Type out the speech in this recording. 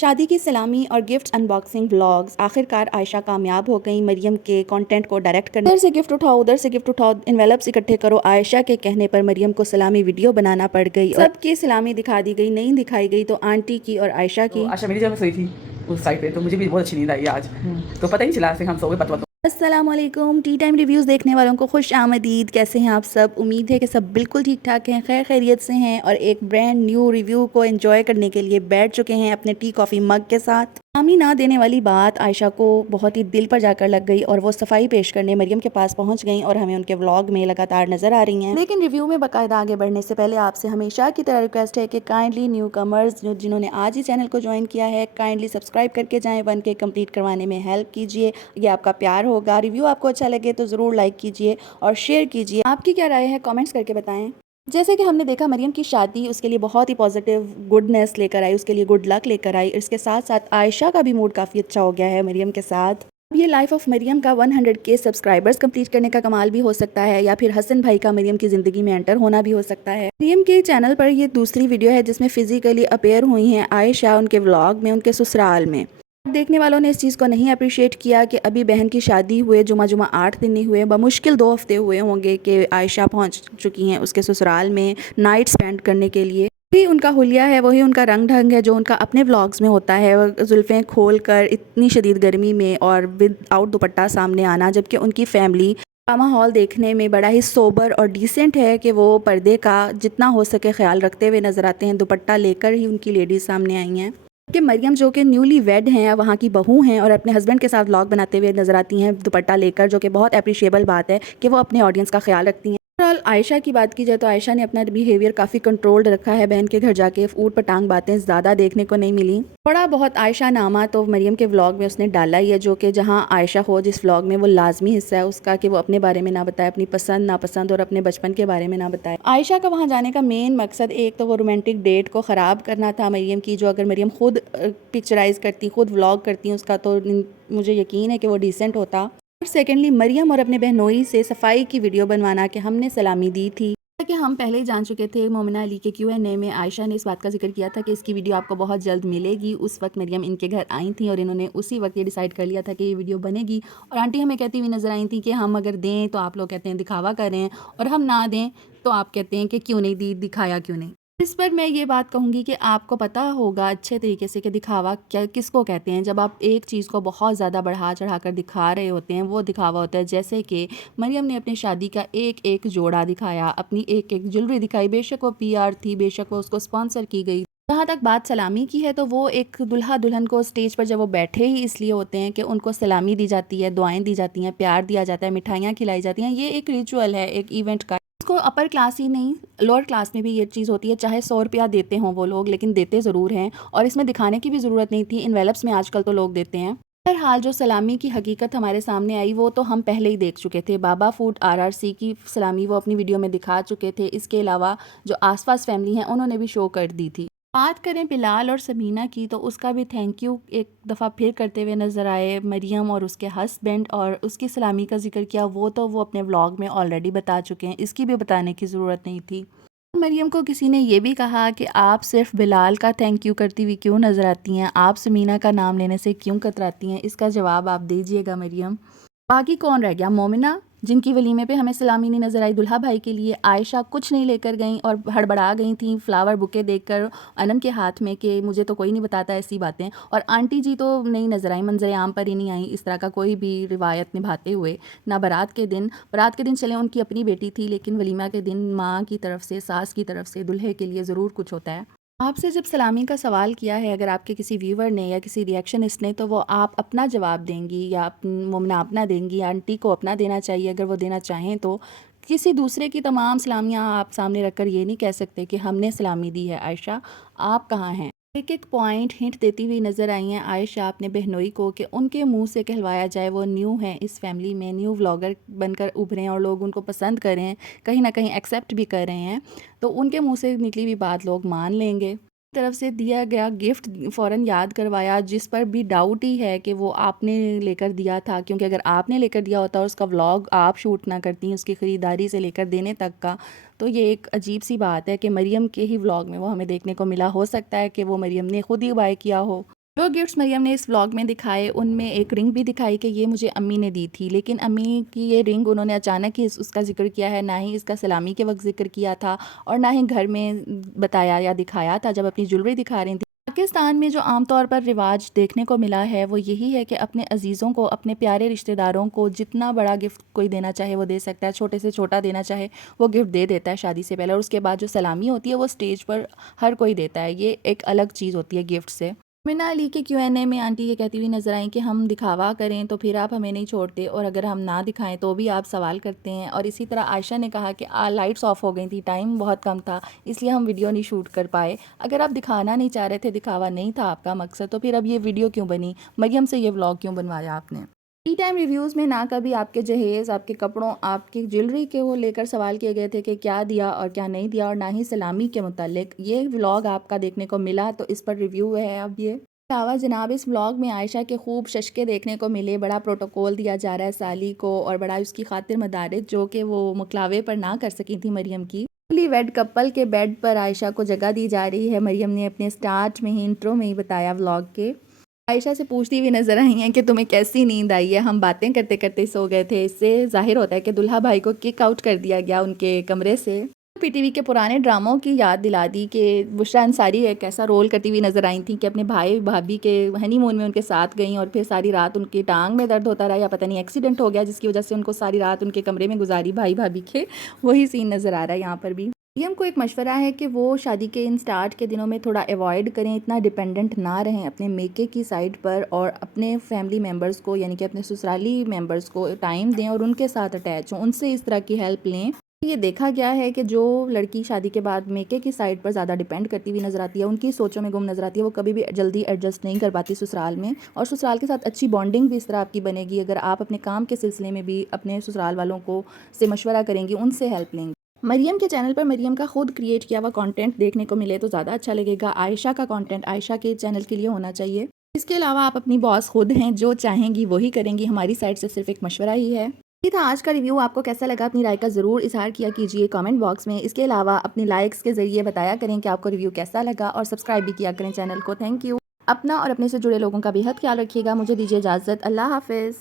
शादी की सलामी और गिफ्ट अनबॉक्सिंग व्लॉग्स। आखिरकार आयशा कामयाब हो गई मरियम के कंटेंट को डायरेक्ट करने। इधर से गिफ्ट उठाओ, उधर से गिफ्ट उठाओ, इन्वेलप्स इकट्ठे करो। आयशा के कहने पर मरियम को सलामी वीडियो बनाना पड़ गई और सबकी सलामी दिखा दी गई। नहीं दिखाई गई तो आंटी की और आयशा तो की। आशा मेरी जगह सोई थी उस साइड पे, तो मुझे भी बहुत अच्छी नींद आई आज। तो पता ही नहीं चला, ऐसे हम सो गए पता। अस्सलामुअलैकुम टी टाइम रिव्यूज़ देखने वालों को खुश आमदीद। कैसे हैं आप सब? उम्मीद है कि सब बिल्कुल ठीक ठाक हैं, खैर खैरियत से हैं और एक ब्रांड न्यू रिव्यू को एंजॉय करने के लिए बैठ चुके हैं अपने टी कॉफ़ी मग के साथ। सलामी ना देने वाली बात आयशा को बहुत ही दिल पर जाकर लग गई और वो सफाई पेश करने मरियम के पास पहुंच गई और हमें उनके व्लॉग में लगातार नजर आ रही हैं। लेकिन रिव्यू में बाकायदा आगे बढ़ने से पहले आपसे हमेशा की तरह रिक्वेस्ट है कि काइंडली न्यू कमर्स जिन्होंने आज ही चैनल को ज्वाइन किया है, काइंडली सब्सक्राइब करके जाएं, 1K कंप्लीट करवाने में हेल्प कीजिए। ये आपका प्यार होगा। रिव्यू आपको अच्छा लगे तो ज़रूर लाइक कीजिए और शेयर कीजिए। आपकी क्या राय है कमेंट्स करके बताएं। जैसे कि हमने देखा मरियम की शादी उसके लिए बहुत ही पॉजिटिव गुडनेस लेकर आई, उसके लिए गुड लक लेकर आई। इसके साथ साथ आयशा का भी मूड काफ़ी अच्छा हो गया है मरियम के साथ। अब ये लाइफ ऑफ मरियम का 100K सब्सक्राइबर्स कंप्लीट करने का कमाल भी हो सकता है या फिर हसन भाई का मरियम की ज़िंदगी में एंटर होना भी हो सकता है। मरियम के चैनल पर ये दूसरी वीडियो है जिसमें फिजिकली अपेयर हुई हैं आयशा उनके व्लॉग में उनके ससुराल में। देखने वालों ने इस चीज़ को नहीं अप्रिशिएट किया कि अभी बहन की शादी हुए जुमा 8 दिन नहीं हुए, बमुश्किल 2 हफ्ते हुए होंगे कि आयशा पहुंच चुकी हैं उसके ससुराल में नाइट स्पेंड करने के लिए। वही उनका हुलिया है, वही उनका रंग ढंग है जो उनका अपने व्लॉग्स में होता है। जुल्फ़ें खोल कर इतनी शदीद गर्मी में और विद आउट दुपट्टा सामने आना, जबकि उनकी फैमिली का माहौल देखने में बड़ा ही सोबर और डिसेंट है कि वो पर्दे का जितना हो सके ख्याल रखते हुए नज़र आते हैं। दुपट्टा लेकर ही उनकी लेडीज़ सामने आई हैं कि मरियम जो कि न्यूली वेड हैं, वहाँ की बहू हैं और अपने हस्बैंड के साथ व्लॉग बनाते हुए नजर आती हैं दुपट्टा लेकर, जो कि बहुत अप्रिशिएबल बात है कि वो अपने ऑडियंस का ख्याल रखती हैं। ओवरऑल आयशा की बात की जाए तो आयशा ने अपना बिहेवियर काफ़ी कंट्रोल्ड रखा है। बहन के घर जाके ऊट पटांग बातें ज़्यादा देखने को नहीं मिली। थोड़ा बहुत आयशा नामा तो मरियम के व्लॉग में उसने डाला ही है, जो कि जहाँ आयशा हो जिस व्लॉग में वो लाजमी हिस्सा है उसका कि वो अपने बारे में ना बताए, अपनी पसंद नापसंद और अपने बचपन के बारे में ना बताए। आयशा का वहाँ जाने का मेन मकसद एक तो वो रोमांटिक डेट को ख़राब करना था मरियम की, जो अगर मरियम खुद पिक्चराइज करती, खुद व्लॉग करती उसका, तो मुझे यकीन है कि वो डिसेंट होता। और सेकेंडली मरियम और अपने बहनोई से सफाई की वीडियो बनवाना कि हमने सलामी दी थी, कि हम पहले ही जान चुके थे। मोमिना अली के Q&A में आयशा ने इस बात का जिक्र किया था कि इसकी वीडियो आपको बहुत जल्द मिलेगी। उस वक्त मरियम इनके घर आई थी और इन्होंने उसी वक्त ये डिसाइड कर लिया था कि ये वीडियो बनेगी। और आंटी हमें कहती हुई नज़र आई थी कि हम अगर दें तो आप लोग कहते हैं दिखावा कर रहे हैं, और हम ना दें तो आप कहते हैं कि क्यों नहीं दी, दिखाया क्यों नहीं। इस पर मैं ये बात कहूँगी कि आपको पता होगा अच्छे तरीके से कि दिखावा क्या किसको कहते हैं। जब आप एक चीज़ को बहुत ज़्यादा बढ़ा चढ़ा कर दिखा रहे होते हैं वो दिखावा होता है। जैसे कि मरियम ने अपनी शादी का एक एक जोड़ा दिखाया, अपनी एक एक ज्वेलरी दिखाई, बेशक वो PR थी, बेशक वो उसको स्पॉन्सर की गई। जहाँ तक बात सलामी की है तो वो एक दुल्हा दुल्हन को स्टेज पर जब वो बैठे ही इसलिए होते हैं कि उनको सलामी दी जाती है, दुआएं दी जाती हैं, प्यार दिया जाता है, मिठाइयाँ खिलाई जाती हैं। ये एक रिचुअल है एक इवेंट का। इसको अपर क्लास ही नहीं लोअर क्लास में भी ये चीज़ होती है, चाहे 100 रुपया देते हों वो लोग, लेकिन देते ज़रूर हैं। और इसमें दिखाने की भी ज़रूरत नहीं थी, इन्वेलप्स में आजकल तो लोग देते हैं। बहरहाल जो सलामी की हकीकत हमारे सामने आई वो तो हम पहले ही देख चुके थे। बाबा फूड RRC की सलामी वो अपनी वीडियो में दिखा चुके थे। इसके अलावा जो आसपास फैमिली हैं उन्होंने भी शो कर दी थी। बात करें बिलाल और समीना की तो उसका भी थैंक यू एक दफ़ा फिर करते हुए नज़र आए मरियम और उसके हस्बैंड, और उसकी सलामी का जिक्र किया वो तो वो अपने व्लॉग में ऑलरेडी बता चुके हैं, इसकी भी बताने की ज़रूरत नहीं थी। मरियम को किसी ने ये भी कहा कि आप सिर्फ बिलाल का थैंक यू करती हुई क्यों नज़र आती हैं, आप समीना का नाम लेने से क्यों कतराती हैं, इसका जवाब आप दीजिएगा मरियम। बाकी कौन रह गया? मोमिना, जिनकी वलीमे पे हमें सलामी नहीं नज़र आई दुल्हा भाई के लिए। आयशा कुछ नहीं लेकर गई और हड़बड़ा गई थी फ्लावर बुके देखकर अनन के हाथ में कि मुझे तो कोई नहीं बताता ऐसी बातें। और आंटी जी तो नहीं नज़र आई, मंजर आम पर ही नहीं आई इस तरह का कोई भी रिवायत निभाते हुए। ना बारात के दिन चले उनकी अपनी बेटी थी, लेकिन वलीमा के दिन माँ की तरफ से, सास की तरफ से दुल्हे के लिए ज़रूर कुछ होता है। आपसे जब सलामी का सवाल किया है अगर आपके किसी व्यूवर ने या किसी रिएक्शनिस्ट ने, तो वो आप अपना जवाब देंगी या मोमना अपना देंगी, आंटी को अपना देना चाहिए अगर वो देना चाहें तो। किसी दूसरे की तमाम सलामियाँ आप सामने रखकर ये नहीं कह सकते कि हमने सलामी दी है। आयशा आप कहाँ हैं? एक एक पॉइंट हिंट देती हुई नज़र आई हैं आयशा अपने बहनोई को कि उनके मुंह से कहलवाया जाए वो न्यू हैं इस फैमिली में, न्यू व्लॉगर बनकर उभरे हैं और लोग उनको पसंद कर रहे हैं, कहीं ना कहीं एक्सेप्ट भी कर रहे हैं, तो उनके मुंह से निकली हुई बात लोग मान लेंगे। तरफ से दिया गया गिफ्ट फ़ौरन याद करवाया, जिस पर भी डाउट ही है कि वो आपने लेकर दिया था, क्योंकि अगर आपने लेकर दिया होता और उसका व्लॉग आप शूट ना करती उसकी ख़रीदारी से लेकर देने तक का, तो ये एक अजीब सी बात है कि मरियम के ही व्लॉग में वो हमें देखने को मिला। हो सकता है कि वो मरियम ने खुद ही बाय किया हो। जो गिफ्ट्स मरियम ने इस व्लॉग में दिखाए उनमें एक रिंग भी दिखाई कि ये मुझे अम्मी ने दी थी, लेकिन अम्मी की ये रिंग उन्होंने अचानक ही उसका ज़िक्र किया है, ना ही इसका सलामी के वक्त ज़िक्र किया था और ना ही घर में बताया या दिखाया था जब अपनी ज्वेलरी दिखा रही थी। पाकिस्तान में जो आम तौर पर रिवाज देखने को मिला है वो यही है कि अपने अजीज़ों को, अपने प्यारे रिश्तेदारों को जितना बड़ा गिफ्ट कोई देना चाहे वो दे सकता है, छोटे से छोटा देना चाहे वो गिफ्ट दे देता है शादी से पहले, और उसके बाद जो सलामी होती है वो स्टेज पर हर कोई देता है। ये एक अलग चीज़ होती है गिफ्ट से। मीना अली के Q&A में आंटी ये कहती हुई नज़र आई कि हम दिखावा करें तो फिर आप हमें नहीं छोड़ते, और अगर हम ना दिखाएं तो भी आप सवाल करते हैं। और इसी तरह आयशा ने कहा कि लाइट्स ऑफ हो गई थी, टाइम बहुत कम था, इसलिए हम वीडियो नहीं शूट कर पाए। अगर आप दिखाना नहीं चाह रहे थे, दिखावा नहीं था आपका मकसद, तो फिर अब ये वीडियो क्यों बनी? मरियम से ये व्लॉग क्यों बनवाया आपने? टी टाइम रिव्यूज़ में ना कभी आपके जहेज़, आपके कपड़ों, आपकी ज्वेलरी के वो लेकर सवाल किए गए थे कि क्या दिया और क्या नहीं दिया, और ना ही सलामी के मुतालिक ये व्लॉग आपका देखने को मिला, तो इस पर रिव्यू है अब ये। अलावा जनाब इस व्लॉग में आयशा के खूब शशके देखने को मिले, बड़ा प्रोटोकॉल दिया जा रहा है साली को, और बड़ा उसकी खातिर मदारिज जो कि वो मुकलावे पर ना कर सकी थी मरियम की। फुली वेड कपल के बेड पर आयशा को जगह दी जा रही है। मरियम ने अपने स्टार्ट में ही, इंट्रो में ही बताया व्लॉग के। आयशा से पूछती हुई नजर आई हैं कि तुम्हें कैसी नींद आई है? हम बातें करते करते सो गए थे। इससे जाहिर होता है कि दुल्हा भाई को किक आउट कर दिया गया उनके कमरे से। पीटीवी के पुराने ड्रामों की याद दिला दी कि बुशरा अंसारी एक ऐसा रोल करती हुई नजर आई थी कि अपने भाई भाभी के हनीमून में उनके साथ गई, और फिर सारी रात उनकी टांग में दर्द होता रहा, या पता नहीं एक्सीडेंट हो गया जिसकी वजह से उनको सारी रात उनके कमरे में गुजारी भाई भाभी के। वही सीन नज़र आ रहा है यहाँ पर भी। मरियम को एक मशवरा है कि वो शादी के इन स्टार्ट के दिनों में थोड़ा अवॉइड करें, इतना डिपेंडेंट ना रहें अपने मेके की साइड पर, और अपने फैमिली मेम्बर्स को यानी कि अपने ससुराली मेम्बर्स को टाइम दें और उनके साथ अटैच हों, उनसे इस तरह की हेल्प लें। ये देखा गया है कि जो लड़की शादी के बाद मेके की साइड पर ज़्यादा डिपेंड करती हुई नज़र आती है, उनकी सोचों में गुम नज़र आती है, वो कभी भी जल्दी एडजस्ट नहीं कर पाती ससुराल में, और ससुराल के साथ अच्छी बॉन्डिंग भी इस तरह आपकी बनेगी अगर आप अपने काम के सिलसिले में भी अपने ससुराल वालों को से मशवरा करेंगी, उनसे हेल्प लेंगे। मरियम के चैनल पर मरियम का खुद क्रिएट किया हुआ कंटेंट देखने को मिले तो ज़्यादा अच्छा लगेगा। आयशा का कंटेंट आयशा के चैनल के लिए होना चाहिए। इसके अलावा आप अपनी बॉस खुद हैं, जो चाहेंगी वही करेंगी, हमारी साइड से सिर्फ एक मशवरा ही है। ये था आज का रिव्यू। आपको कैसा लगा? अपनी राय का ज़रूर इजहार किया कीजिए कमेंट बॉक्स में। इसके अलावा अपनी लाइक्स के ज़रिए बताया करें कि आपको रिव्यू कैसा लगा, और सब्सक्राइब भी किया करें चैनल को। Thank you. अपना और अपने से जुड़े लोगों का बेहद ख्याल रखिएगा। मुझे दीजिए इजाज़त। अल्लाह हाफिज़।